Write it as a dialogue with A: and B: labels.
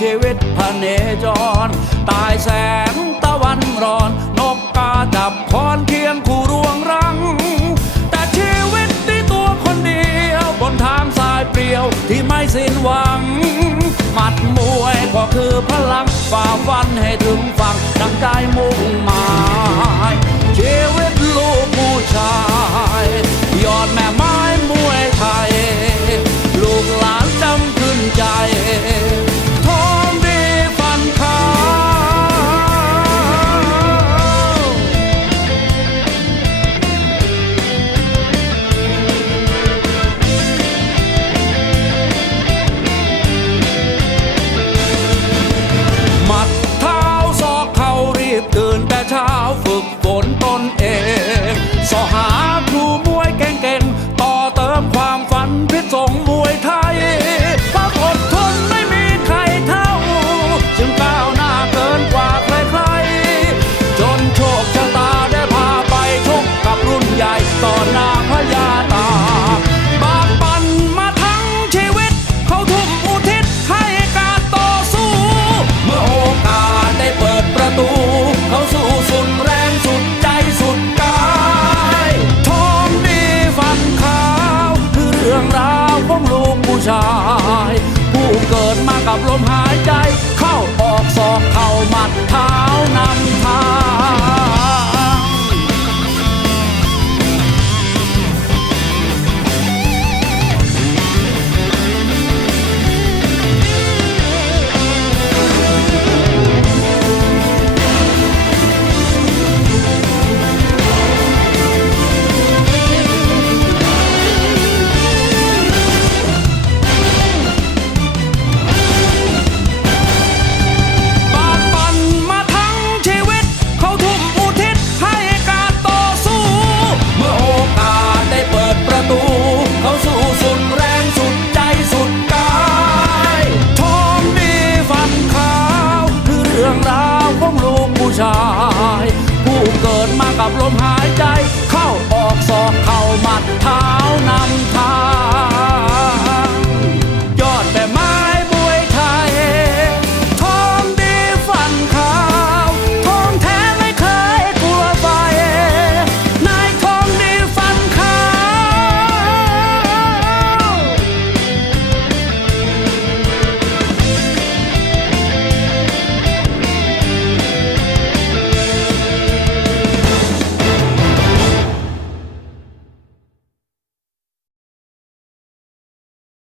A: ชีวิตพเนจร ตายแสงตะวันร้อน นกกาจับคอนเคียงคู่รวงรัง แต่ชีวิตที่ตัวคนเดียวบนทางสายเปลี่ยวที่ไม่สิ้นหวัง หมัดมวยก็คือพลังฝ่าฟันให้ถึงฝั่งดังใจมุ่งหมายชีวิตลูกผู้ชาย อบลมหาย